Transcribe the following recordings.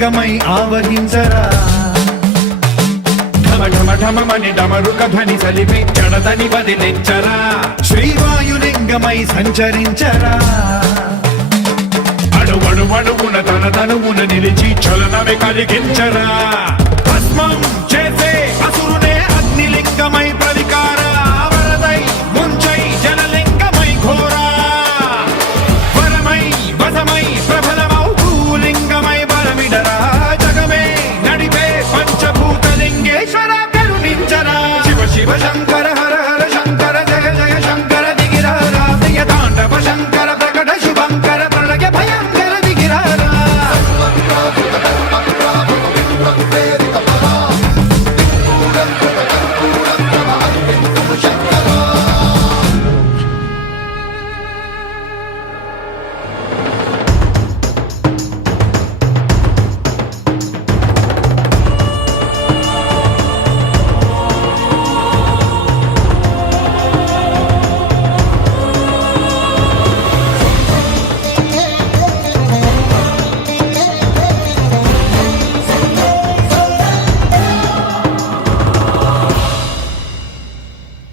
లింగమై ఆవహించరా ఢమఢమని డమరుక ధ్వని సలిపి జడదని వదిలించరా శ్రీవాయులింగమై సంచరించరా అడువడువున తన తనువున నిలిచి చలనమే కలిగించరా భస్మం చేసే అసురునే అగ్నిలింగమై ప్రవికార వరదై ముంచై జలలింగమై ఘోరా వరమై వసమై ప్రబలమౌ భూలింగమై బలమిడరా జగమే నడిపే పంచభూతలింగేశ్వర కరుణించరా శివ శివ శంకర హర హర శంకర జయ జయ శంకర దిగిరారా ప్రియ తాండవ శంకర ప్రకట శుభంకర ప్రళయ భయంకర దిగిరారా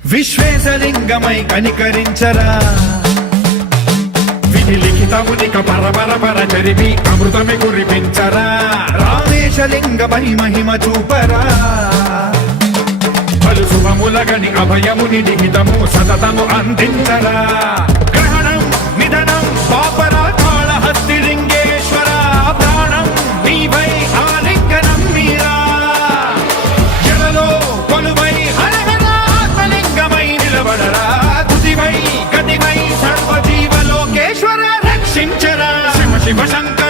విశ్వేశలింగమై కనికరించరా విధి లిఖితమునిక పరపర చరిపి అమృతమి కురిపించరా రామేశలింగమై మహిమ చూపరా పలు శుభములగని అభయముని లిఖితము సతతము అందించరా గ్రహణం నిధనం పాపరా కాళహస్తి లింగేశ్వర ప్రాణం నీవై ఆలింగనం మీరా జలలో కొలువై తుదివై గతివై సర్వజీవలోకేశ్వర రక్షించరా శివ శివ శంకర